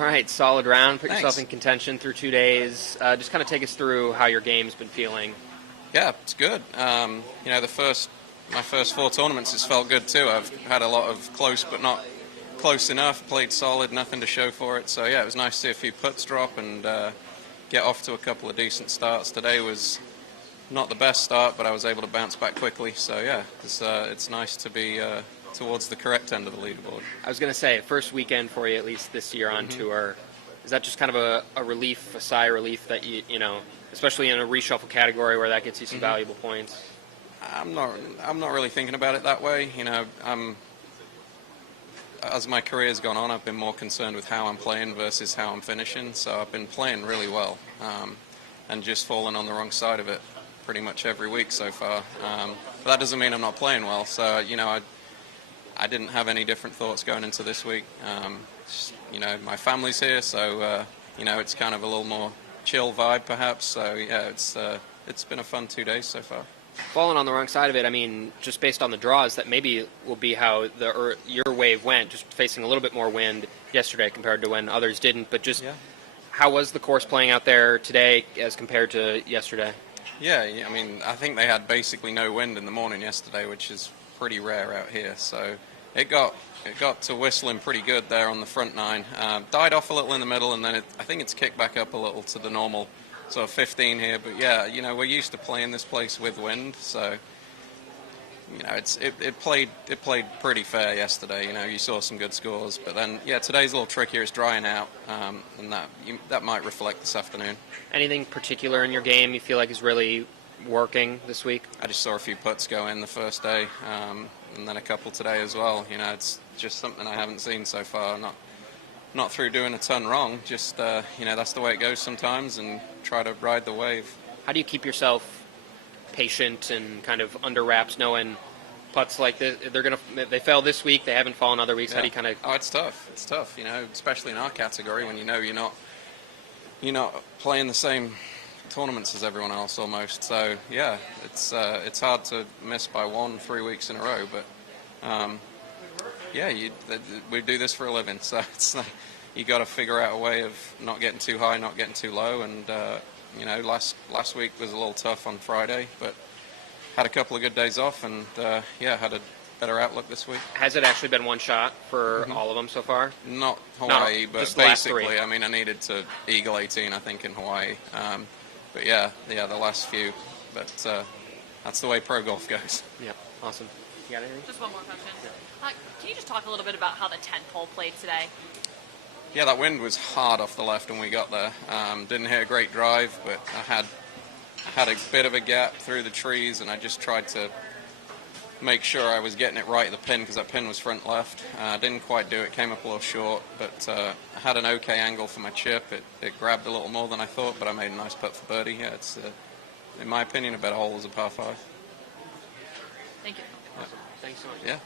All right, solid round. Put Thanks. yourself in contention through 2 days. Just kind of take us through how your game's been feeling. Yeah, it's good. You know, my first 4 tournaments has felt good too. I've had a lot of close but not close enough, played solid, nothing to show for it. So yeah, it was nice to see a few putts drop and get off to a couple of decent starts. Today was not the best start, but I was able to bounce back quickly. So yeah, it's nice to be towards the correct end of the leaderboard. I was going to say, first weekend for you, at least this year on tour. Is that just kind of a relief, a sigh of relief that you know, especially in a reshuffle category where that gets you some valuable points? I'm not really thinking about it that way. You know, as my career's gone on, I've been more concerned with how I'm playing versus how I'm finishing. So I've been playing really well and just fallen on the wrong side of it pretty much every week so far. But that doesn't mean I'm not playing well. So you know, I didn't have any different thoughts going into this week. You know, my family's here, so you know, it's kind of a little more chill vibe perhaps. So yeah, it's been a fun 2 days so far. Falling on the wrong side of it, I mean, just based on the draws, that maybe will be how your wave went, just facing a little bit more wind yesterday compared to when others didn't. But just how was the course playing out there today as compared to yesterday? Yeah, I mean, I think they had basically no wind in the morning yesterday, which is pretty rare out here. So it got to whistling pretty good there on the front 9. Died off a little in the middle, and then I think it's kicked back up a little to the normal sort of 15 here. But yeah, you know, we're used to playing this place with wind, so you know, it played pretty fair yesterday. You know, you saw some good scores, but then yeah, today's a little trickier. It's drying out, and that might reflect this afternoon. Anything particular in your game you feel like is really working this week? I just saw a few putts go in the first day, and then a couple today as well. You know, it's just something I haven't seen so far. Not through doing a ton wrong, just you know, that's the way it goes sometimes, and try to ride the wave. How do you keep yourself patient and kind of under wraps, knowing putts like this, they fell this week, they haven't fallen other weeks? Yeah. How do you kind of? Oh, it's tough. It's tough, you know, especially in our category when you know you're not playing the same tournaments as everyone else almost. So yeah, it's hard to miss by 3 weeks in a row, but yeah, we do this for a living, so it's you got to figure out a way of not getting too high, not getting too low, and you know, last week was a little tough on Friday, but had a couple of good days off, and yeah, had a better outlook this week. Has it actually been one shot for all of them so far? Not Hawaii, No, but basically, I mean, I needed to eagle 18, I think, in Hawaii. But yeah, the last few. But that's the way pro golf goes. Yep, awesome. You got anything? Just one more question. Can you just talk a little bit about how the 10th hole played today? Yeah, that wind was hard off the left when we got there. Didn't hit a great drive, but I had a bit of a gap through the trees, and I just tried to make sure I was getting it right at the pin, because that pin was front left. Didn't quite do it, came up a little short, but I had an okay angle for my chip. It grabbed a little more than I thought, but I made a nice putt for birdie. Yeah, it's, in my opinion, a better hole was a par 5. Thank you. Awesome. Thanks so much. Yeah.